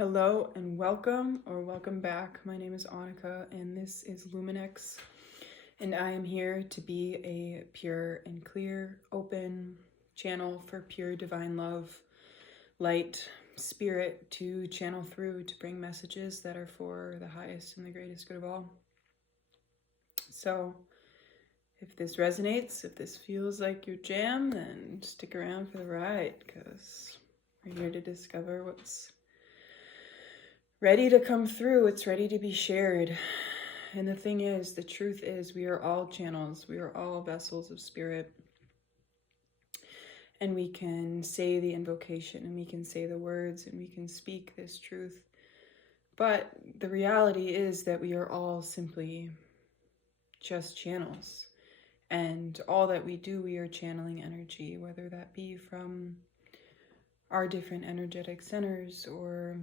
Hello and welcome back. My name is Annika and this is Luminex, and I am here to be a pure and clear, open channel for pure divine love, light, spirit to channel through to bring messages that are for the highest and the greatest good of all. So if this resonates, if this feels like your jam, then stick around for the ride, because we're here to discover what's ready to come through. It's ready to be shared. And the thing is, the truth is, we are all channels. We are all vessels of spirit. And we can say the invocation, and we can say the words, and we can speak this truth. But the reality is that we are all simply just channels. And all that we do, we are channeling energy, whether that be from our different energetic centers or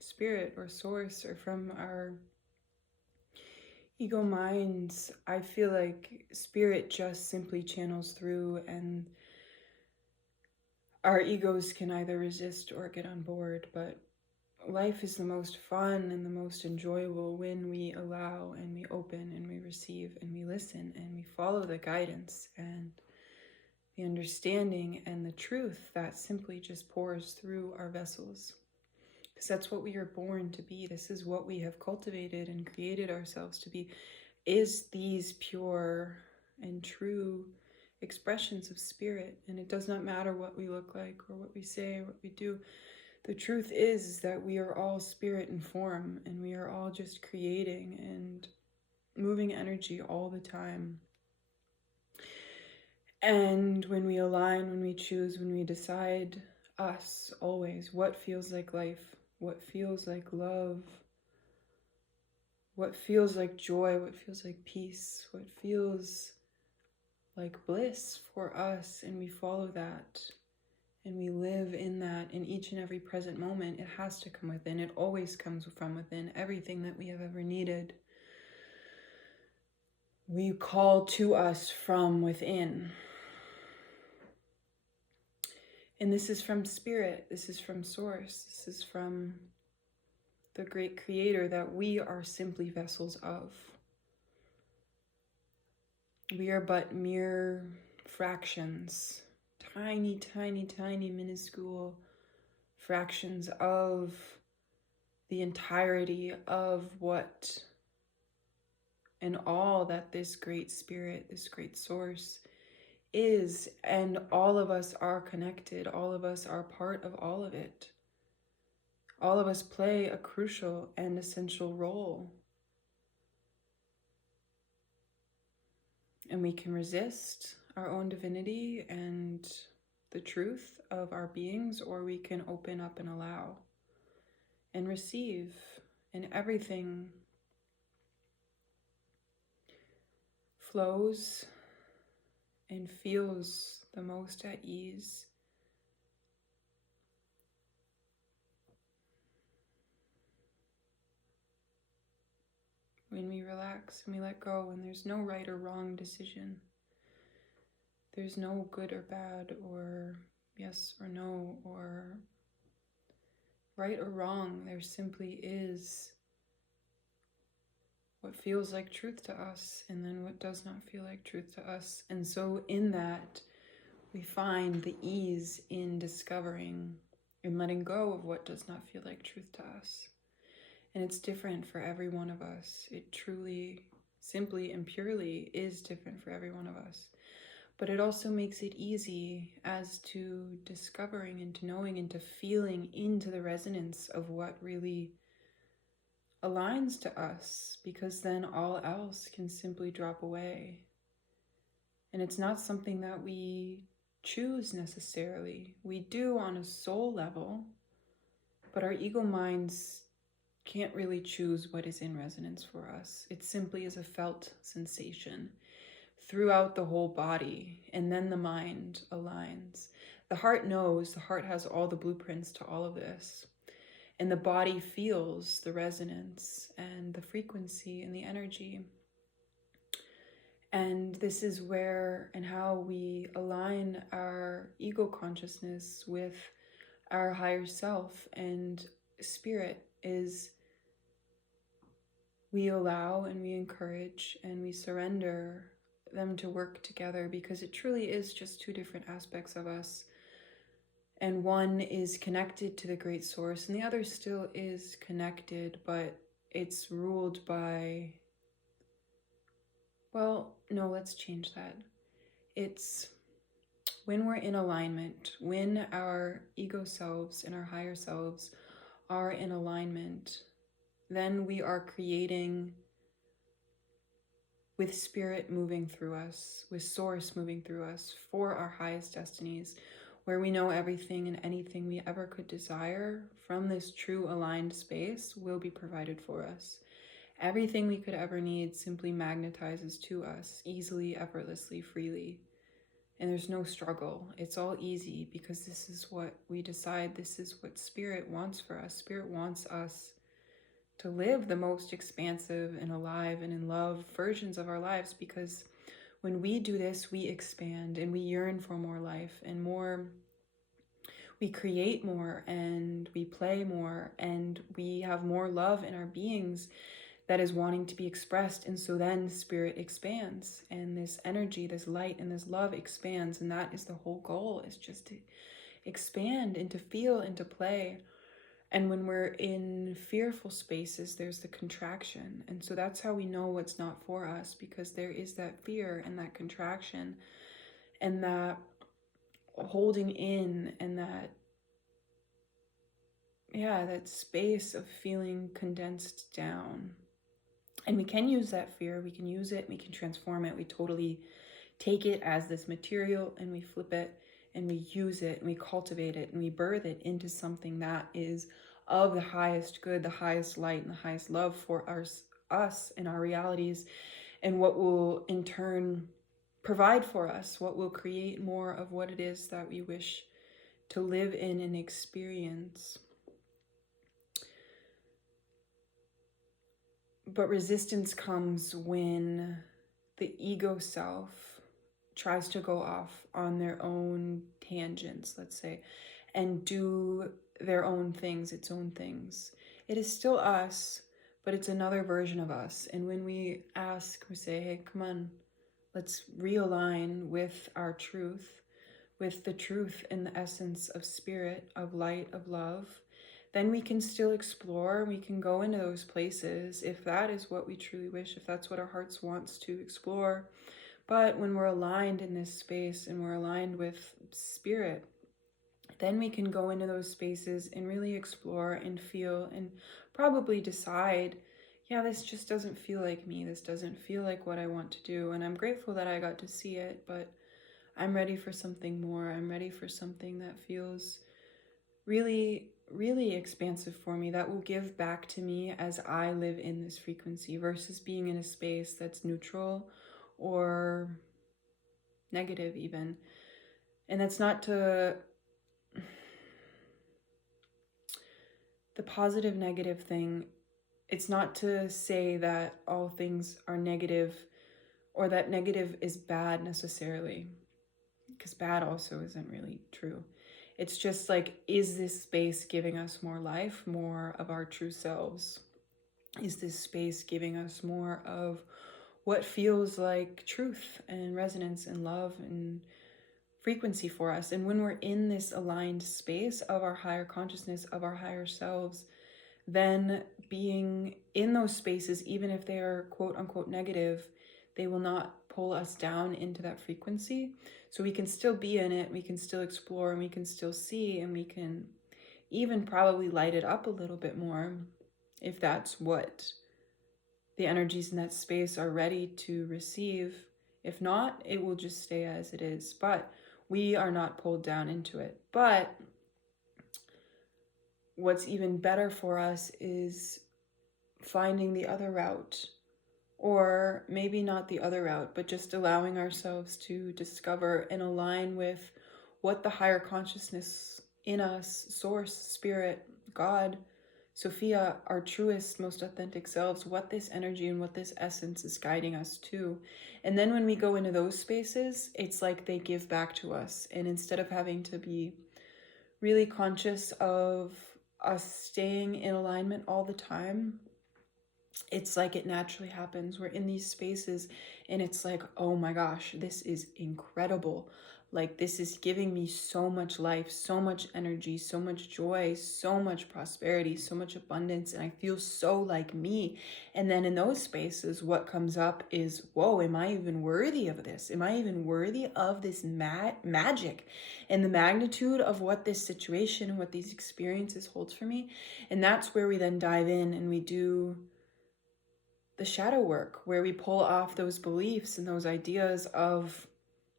spirit or source, or from our ego minds. I feel like spirit just simply channels through, and our egos can either resist or get on board. But life is the most fun and the most enjoyable when we allow and we open and we receive and we listen and we follow the guidance and the understanding and the truth that simply just pours through our vessels. Because that's what we are born to be. This is what we have cultivated and created ourselves to be, is these pure and true expressions of spirit. And it does not matter what we look like or what we say or what we do. The truth is that we are all spirit and form, and we are all just creating and moving energy all the time. And when we align, when we choose, when we decide, us always, what feels like life, what feels like love, what feels like joy, what feels like peace, what feels like bliss for us, and we follow that and we live in that in each and every present moment. It has to come within. It always comes from within. Everything that we have ever needed, we call to us from within. And this is from spirit. This is from source. This is from the great creator that we are simply vessels of. We are but mere fractions, tiny, tiny, tiny, minuscule fractions of the entirety of what and all that this great spirit, this great source is. And all of us are connected. All of us are part of all of it. All of us play a crucial and essential role. And we can resist our own divinity and the truth of our beings, or we can open up and allow and receive, and everything flows and feels the most at ease when we relax and we let go. And there's no right or wrong decision. There's no good or bad, or yes or no, or right or wrong. There simply is what feels like truth to us, and then what does not feel like truth to us. And so in that, we find the ease in discovering and letting go of what does not feel like truth to us. And it's different for every one of us. It truly, simply, and purely is different for every one of us. But it also makes it easy as to discovering and to knowing and to feeling into the resonance of what really aligns to us, because then all else can simply drop away. And it's not something that we choose necessarily. We do on a soul level, but our ego minds can't really choose what is in resonance for us. It simply is a felt sensation throughout the whole body, and then the mind aligns. The heart knows, the heart has all the blueprints to all of this, and the body feels the resonance and the frequency and the energy. And this is where and how we align our ego consciousness with our higher self, and spirit is we allow and we encourage and we surrender them to work together, because it truly is just two different aspects of us. And one is connected to the great source and the other still is connected, but it's ruled by, well, no, let's change that. It's when we're in alignment, when our ego selves and our higher selves are in alignment, then we are creating with spirit moving through us, with source moving through us for our highest destinies, where we know everything and anything we ever could desire from this true aligned space will be provided for us. Everything we could ever need simply magnetizes to us easily, effortlessly, freely. And there's no struggle. It's all easy because this is what we decide. This is what Spirit wants for us. Spirit wants us to live the most expansive and alive and in love versions of our lives, because when we do this, we expand and we yearn for more life and more. We create more and we play more and we have more love in our beings that is wanting to be expressed. And so then spirit expands and this energy, this light and this love expands. And that is the whole goal, is just to expand and to feel and to play. And when we're in fearful spaces, there's the contraction. And so that's how we know what's not for us, because there is that fear and that contraction and that holding in and that, that space of feeling condensed down. And we can use that fear, we can use it, we can transform it. We totally take it as this material and we flip it and we use it and we cultivate it and we birth it into something that is of the highest good, the highest light, and the highest love for us and our realities, and what will in turn provide for us, what will create more of what it is that we wish to live in and experience. But resistance comes when the ego self tries to go off on their own tangents, let's say, and do their own things, its own things. It is still us, but it's another version of us. And when we ask, we say, hey, come on, let's realign with our truth, with the truth and the essence of spirit, of light, of love, then we can still explore, we can go into those places if that is what we truly wish, if that's what our hearts wants to explore. But when we're aligned in this space and we're aligned with spirit, then we can go into those spaces and really explore and feel and probably decide, this just doesn't feel like me. This doesn't feel like what I want to do. And I'm grateful that I got to see it, but I'm ready for something more. I'm ready for something that feels really, really expansive for me, that will give back to me as I live in this frequency, versus being in a space that's neutral or negative even. And that's not to... the positive negative thing, it's not to say that all things are negative or that negative is bad necessarily, because bad also isn't really true. It's just like, is this space giving us more life, more of our true selves? Is this space giving us more of what feels like truth and resonance and love and frequency for us? And when we're in this aligned space of our higher consciousness, of our higher selves, then being in those spaces, even if they are quote unquote negative, they will not pull us down into that frequency. So we can still be in it, we can still explore, and we can still see, and we can even probably light it up a little bit more if that's what the energies in that space are ready to receive. If not, it will just stay as it is. But we are not pulled down into it. But what's even better for us is finding the other route, or maybe not the other route, but just allowing ourselves to discover and align with what the higher consciousness in us, source, spirit, God, Sophia, our truest, most authentic selves, what this energy and what this essence is guiding us to. And then when we go into those spaces, it's like they give back to us. And instead of having to be really conscious of us staying in alignment all the time, it's like it naturally happens. We're in these spaces and it's like, oh my gosh, this is incredible. Like, this is giving me so much life, so much energy, so much joy, so much prosperity, so much abundance. And I feel so like me. And then in those spaces, what comes up is, whoa, am I even worthy of this? Am I even worthy of this magic and the magnitude of what this situation and what these experiences holds for me? And that's where we then dive in and we do the shadow work, where we pull off those beliefs and those ideas of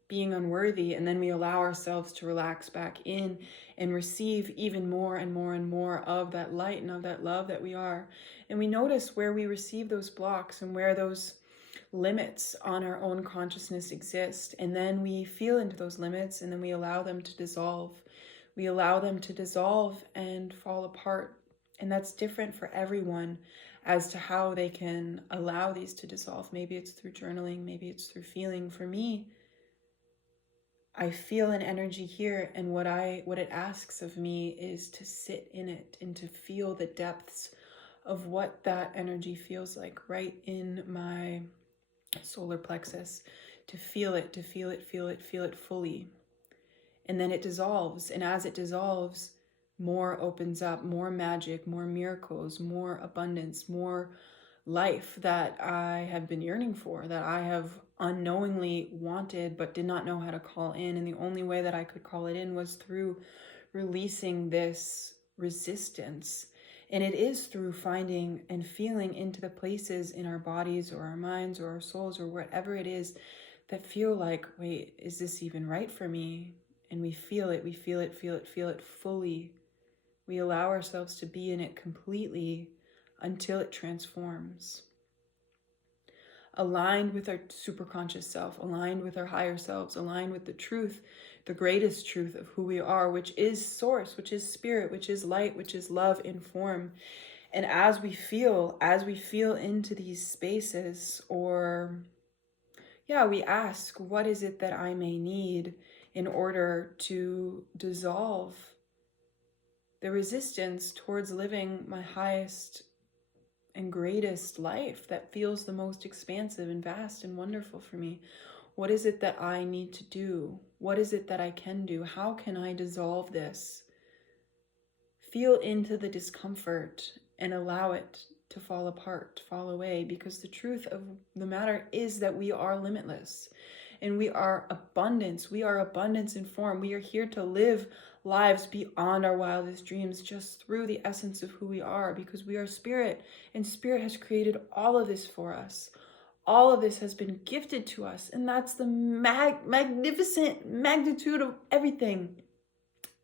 being unworthy, and then we allow ourselves to relax back in and receive even more and more and more of that light and of that love that we are. And we notice where we receive those blocks and where those limits on our own consciousness exist. And then we feel into those limits and then we allow them to dissolve. We allow them to dissolve and fall apart. And that's different for everyone as to how they can allow these to dissolve. Maybe it's through journaling, maybe it's through feeling. For me, I feel an energy here, and what it asks of me is to sit in it and to feel the depths of what that energy feels like right in my solar plexus, to feel it fully. And then it dissolves, and as it dissolves, more opens up, more magic, more miracles, more abundance, more life that I have been yearning for, that I have unknowingly wanted but did not know how to call in. And the only way that I could call it in was through releasing this resistance. And it is through finding and feeling into the places in our bodies or our minds or our souls or whatever it is that feel like, wait, is this even right for me? And we feel it fully. We allow ourselves to be in it completely until it transforms. Aligned with our superconscious self, aligned with our higher selves, aligned with the truth, the greatest truth of who we are, which is source, which is spirit, which is light, which is love in form. And as we feel into these spaces, or we ask, what is it that I may need in order to dissolve the resistance towards living my highest and greatest life that feels the most expansive and vast and wonderful for me? What is it that I need to do? What is it that I can do? How can I dissolve this? Feel into the discomfort and allow it to fall apart, fall away, because the truth of the matter is that we are limitless and we are abundance. We are abundance in form. We are here to live lives beyond our wildest dreams, just through the essence of who we are, because we are spirit, and spirit has created all of this for us. All of this has been gifted to us, and that's the magnificent magnitude of everything,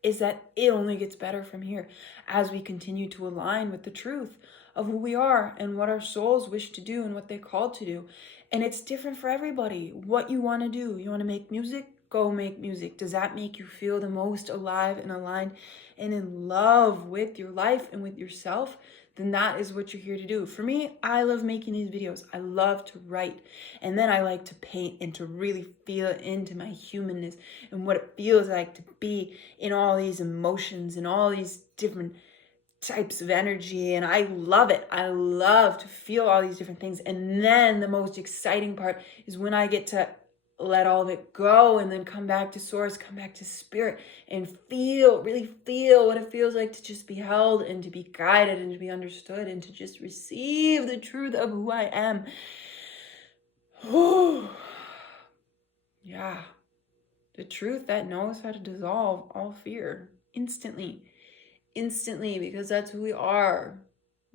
is that it only gets better from here as we continue to align with the truth of who we are and what our souls wish to do and what they're called to do. And it's different for everybody. What you want to do. You want to make music? Go make music. Does that make you feel the most alive and aligned and in love with your life and with yourself? Then that is what you're here to do. For me, I love making these videos. I love to write. And then I like to paint and to really feel into my humanness and what it feels like to be in all these emotions and all these different types of energy. And I love it. I love to feel all these different things. And then the most exciting part is when I get to let all of it go and then come back to source, come back to spirit, and really feel what it feels like to just be held and to be guided and to be understood and to just receive the truth of who I am. Yeah. The truth that knows how to dissolve all fear instantly, because that's who we are.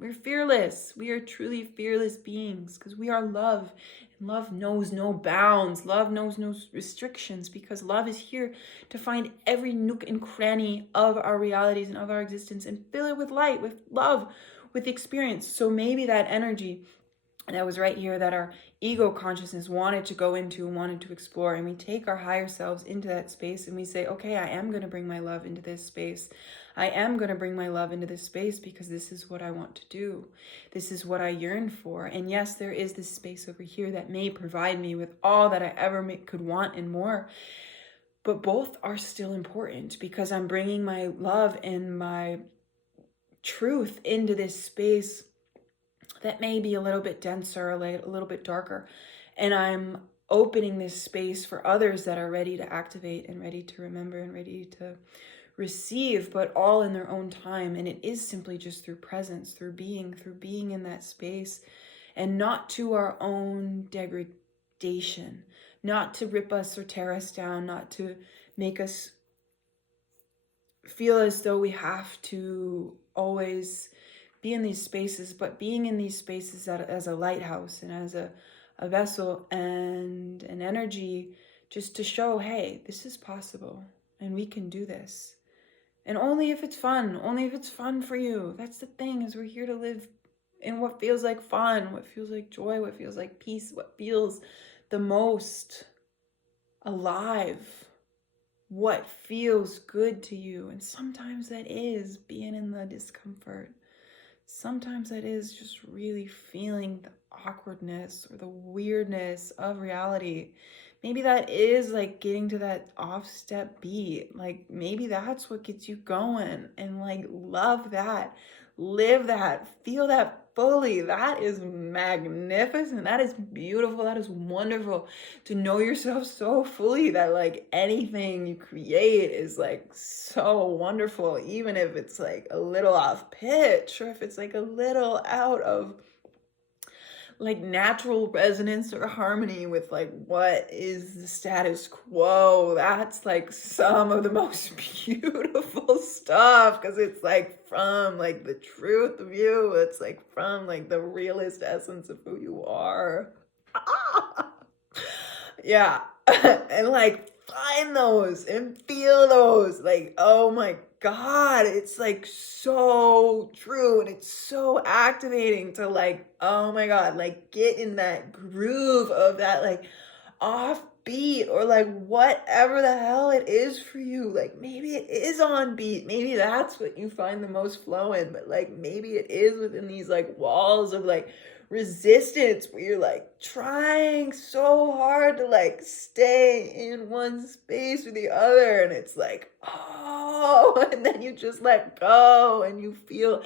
We're fearless. We are truly fearless beings because we are love. And love knows no bounds. Love knows no restrictions, because love is here to find every nook and cranny of our realities and of our existence and fill it with light, with love, with experience. So maybe that energy that was right here that our ego consciousness wanted to go into and wanted to explore, and we take our higher selves into that space and we say, okay, I am going to bring my love into this space. I am going to bring my love into this space because this is what I want to do. This is what I yearn for. And yes, there is this space over here that may provide me with all that I ever could want and more. But both are still important because I'm bringing my love and my truth into this space that may be a little bit denser, a little bit darker. And I'm opening this space for others that are ready to activate and ready to remember and ready to receive, but all in their own time. And it is simply just through presence, through being in that space, and not to our own degradation, not to rip us or tear us down, not to make us feel as though we have to always be in these spaces, but being in these spaces as a lighthouse and as a vessel and an energy, just to show, hey, this is possible and we can do this. And only if it's fun for you. That's the thing, is we're here to live in what feels like fun, what feels like joy, what feels like peace, what feels the most alive, what feels good to you. And sometimes that is being in the discomfort. Sometimes that is just really feeling the awkwardness or the weirdness of reality. Maybe that is like getting to that off-step beat. Like maybe that's what gets you going, and like love that, live that, feel that fully. That is magnificent. That is beautiful. That is wonderful to know yourself so fully that like anything you create is like so wonderful, even if it's like a little off pitch, or if it's like a little out of like natural resonance or harmony with like what is the status quo. That's like some of the most beautiful stuff, because it's like from like the truth of you. It's like from like the realest essence of who you are. Yeah. And like find those and feel those. Like, oh my God, it's like so true, and it's so activating to like, oh my God, like get in that groove of that like offbeat, or like whatever the hell it is for you. Like maybe it is on beat, maybe that's what you find the most flow in, but like maybe it is within these like walls of like resistance where you're like trying so hard to like stay in one space or the other, and it's like, oh, and then you just let go and you feel,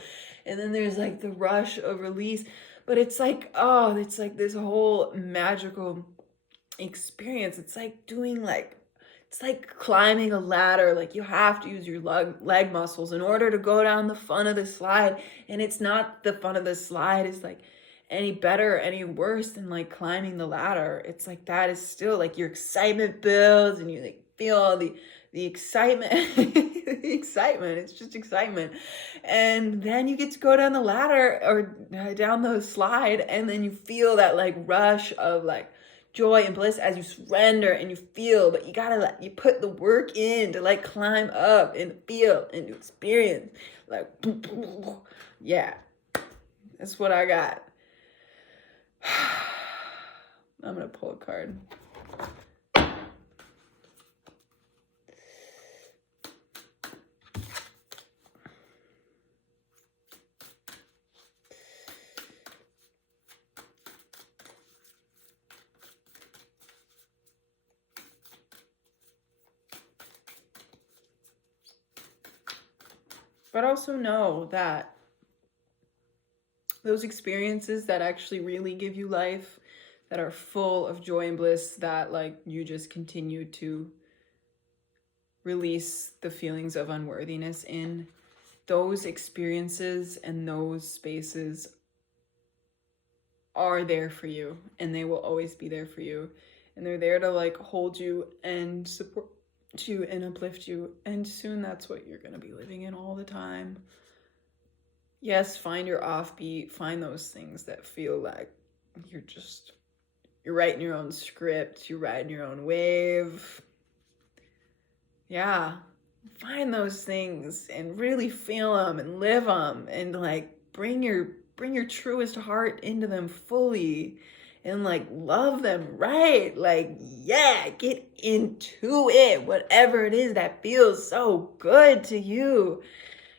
and then there's like the rush of release. But it's like, oh, it's like this whole magical experience. It's like doing like, it's like climbing a ladder. Like you have to use your leg muscles in order to go down the fun of the slide. And it's not the fun of the slide is like any better or any worse than like climbing the ladder. It's like that is still like your excitement builds, and you like feel all the excitement. The excitement, it's just excitement. And then you get to go down the ladder or down the slide, and then you feel that like rush of like joy and bliss as you surrender and you feel. But you gotta you put the work in to like climb up and feel and experience like yeah, that's what I got. I'm gonna pull a card. But also know that those experiences that actually really give you life, that are full of joy and bliss, that like you just continue to release the feelings of unworthiness in, those experiences and those spaces are there for you, and they will always be there for you. And they're there to like hold you and support you and uplift you. And soon that's what you're going to be living in all the time. Yes, find your offbeat, find those things that feel like you're writing your own script, you're riding your own wave. Yeah, find those things and really feel them and live them, and like bring your truest heart into them fully, and like love them, right? Like, yeah, get into it, whatever it is that feels so good to you.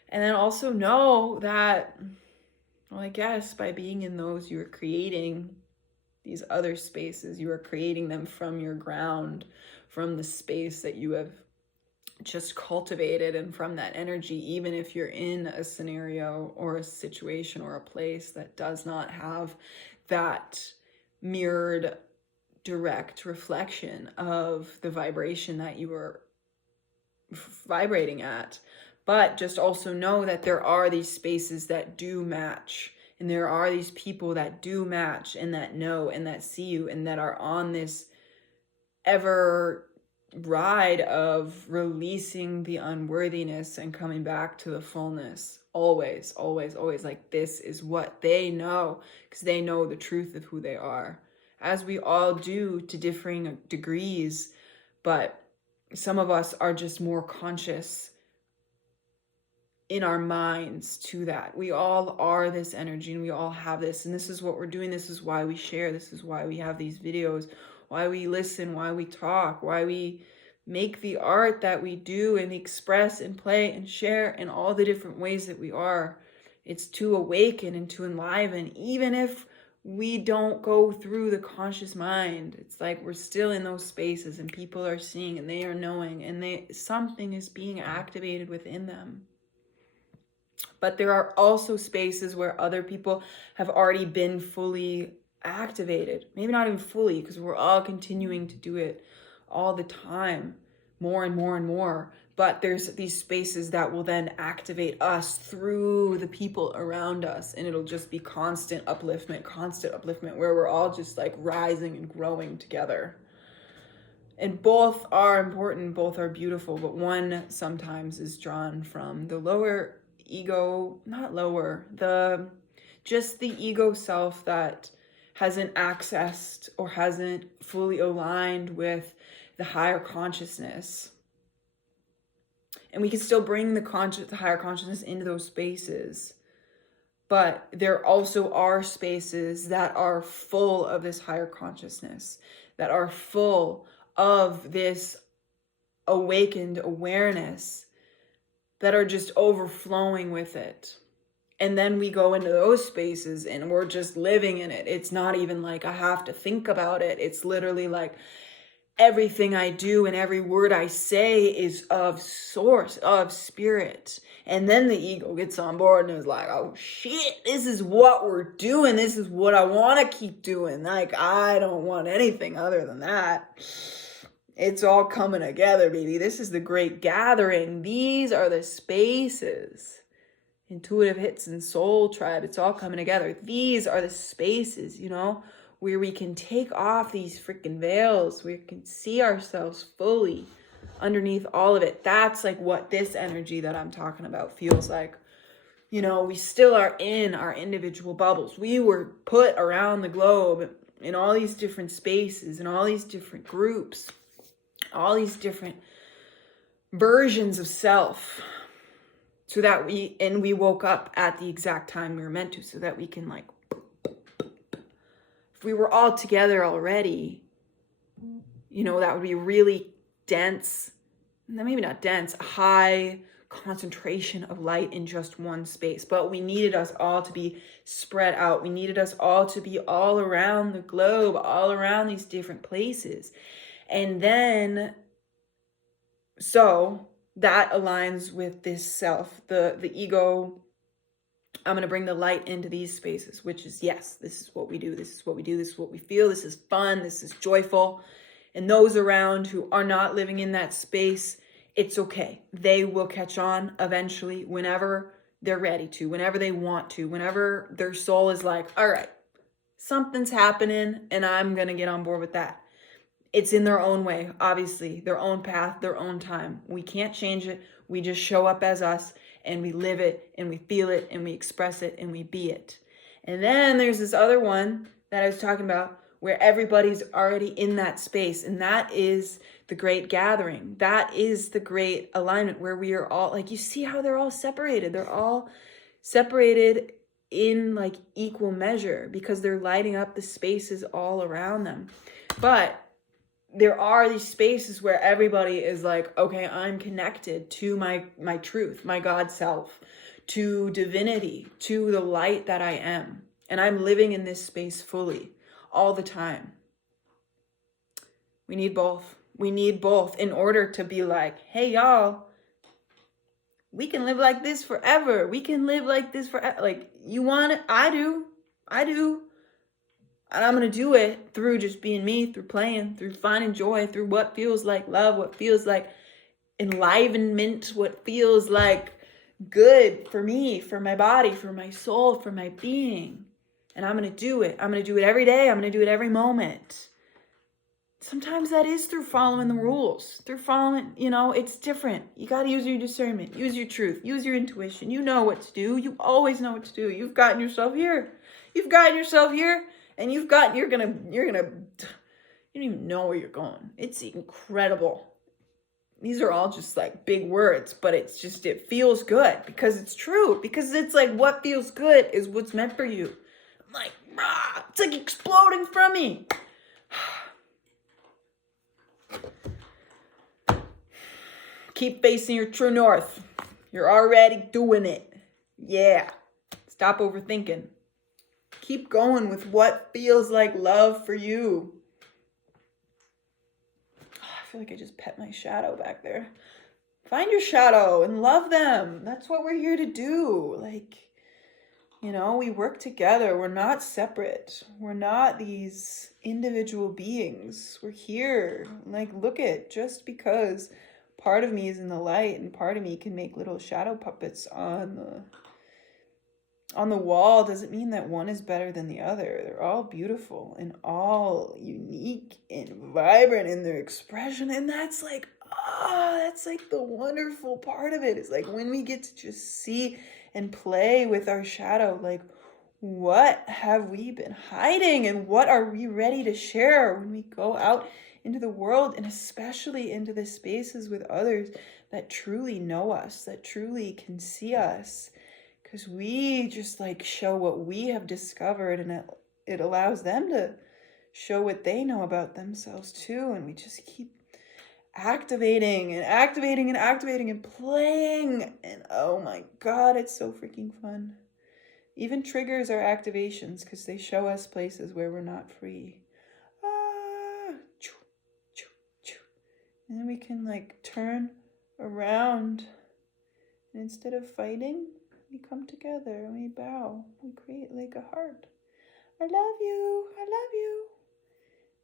And then also know that, well, I guess by being in those, you are creating these other spaces. You are creating them from your ground, from the space that you have just cultivated and from that energy, even if you're in a scenario or a situation or a place that does not have that mirrored direct reflection of the vibration that you are vibrating at. But just also know that there are these spaces that do match, and there are these people that do match and that know and that see you and that are on this ever ride of releasing the unworthiness and coming back to the fullness. Always, always, always. Like, this is what they know, because they know the truth of who they are, as we all do to differing degrees. But some of us are just more conscious in our minds to that. We all are this energy, and we all have this, and this is what we're doing. This is why we share. This is why we have these videos, why we listen, why we talk, why we make the art that we do and express and play and share in all the different ways that we are. It's to awaken and to enliven, even if we don't go through the conscious mind. It's like we're still in those spaces, and people are seeing, and they are knowing, and something is being activated within them. But there are also spaces where other people have already been fully activated. Maybe not even fully, because we're all continuing to do it all the time, more and more and more. But there's these spaces that will then activate us through the people around us, and it'll just be constant upliftment, where we're all just like rising and growing together. And both are important, both are beautiful, but one sometimes is drawn from the lower ego, not lower, the ego self that hasn't accessed or hasn't fully aligned with the higher consciousness. And we can still bring the higher consciousness into those spaces. But there also are spaces that are full of this higher consciousness, that are full of this awakened awareness, that are just overflowing with it. And then we go into those spaces and we're just living in it. It's not even like I have to think about it. It's literally like everything I do and every word I say is of source, of spirit. And then the ego gets on board and is like, oh shit, this is what we're doing. This is what I want to keep doing. Like, I don't want anything other than that. It's all coming together, baby. This is the great gathering. These are the spaces. Intuitive Hits and Soul Tribe. It's all coming together. These are the spaces, where we can take off these freaking veils. We can see ourselves fully underneath all of it. That's like what this energy that I'm talking about feels like. We still are in our individual bubbles. We were put around the globe in all these different spaces, in all these different groups, all these different versions of self, so that we woke up at the exact time we were meant to, so that we can if we were all together already, that would be really dense, maybe not dense, high concentration of light in just one space. But we needed us all to be spread out. We needed us all to be all around the globe, all around these different places. And then, so that aligns with this self, the ego. I'm going to bring the light into these spaces, which is, yes, this is what we do. This is what we do. This is what we feel. This is fun. This is joyful. And those around who are not living in that space, it's okay. They will catch on eventually, whenever they're ready to, whenever they want to, whenever their soul is like, all right, something's happening and I'm going to get on board with that. It's in their own way, obviously, their own path, their own time. We can't change it. We just show up as us, and we live it, and we feel it, and we express it, and we be it. And then there's this other one that I was talking about, where everybody's already in that space, and that is the great gathering. That is the great alignment, where we are all, you see how they're all separated. They're all separated in equal measure, because they're lighting up the spaces all around them. But there are these spaces where everybody is like, okay, I'm connected to my truth, my God self, to divinity, to the light that I am. And I'm living in this space fully all the time. We need both. We need both in order to be like, hey, y'all, we can live like this forever. We can live like this forever. Like, you want it? I do. And I'm going to do it through just being me, through playing, through finding joy, through what feels like love, what feels like enlivenment, what feels like good for me, for my body, for my soul, for my being. And I'm going to do it. I'm going to do it every day. I'm going to do it every moment. Sometimes that is through following the rules, through following, it's different. You got to use your discernment, use your truth, use your intuition. You know what to do. You always know what to do. You've gotten yourself here. And you don't even know where you're going. It's incredible. These are all just like big words, but it feels good because it's true. Because it's like what feels good is what's meant for you. I'm like, it's like exploding from me. Keep facing your true north. You're already doing it. Yeah. Stop overthinking. Keep going with what feels like love for you. I feel like I just pet my shadow back there. Find your shadow and love them. That's what we're here to do. We work together. We're not separate. We're not these individual beings. We're here. Just because part of me is in the light and part of me can make little shadow puppets on the wall doesn't mean that one is better than the other. They're all beautiful and all unique and vibrant in their expression. And that's like the wonderful part of it. It's like when we get to just see and play with our shadow, like what have we been hiding and what are we ready to share when we go out into the world, and especially into the spaces with others that truly know us, that truly can see us. Because we just show what we have discovered, and it allows them to show what they know about themselves too. And we just keep activating and playing. And oh my God, it's so freaking fun. Even triggers are activations because they show us places where we're not free. And then we can turn around. And instead of fighting, we come together and we bow. We create a heart. I love you.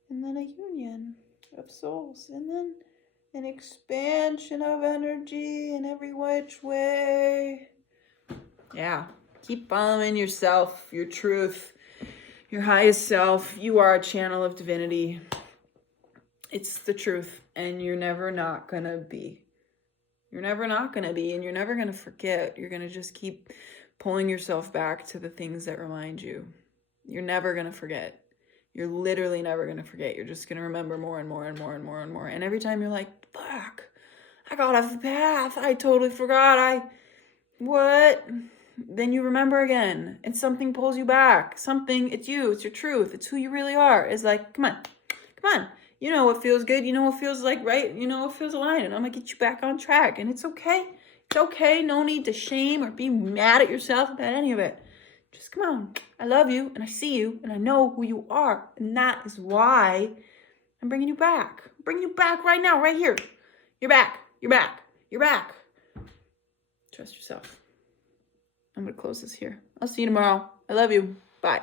And then a union of souls. And then an expansion of energy in every which way. Yeah. Keep following yourself, your truth, your highest self. You are a channel of divinity. It's the truth. And you're never not going to be. You're never not going to be, and you're never going to forget. You're going to just keep pulling yourself back to the things that remind you. You're never going to forget. You're literally never going to forget. You're just going to remember more and more and more and more and more. And every time you're like, fuck, I got off the path. I totally forgot. What? Then you remember again, and something pulls you back. It's you. It's your truth. It's who you really are. It's like, come on. You know what feels good. You know what feels like right. You know what feels aligned. And I'm going to get you back on track. And it's okay. It's okay. No need to shame or be mad at yourself about any of it. Just come on. I love you and I see you and I know who you are. And that is why I'm bringing you back. I'm bringing you back right now, right here. You're back. Trust yourself. I'm going to close this here. I'll see you tomorrow. I love you. Bye.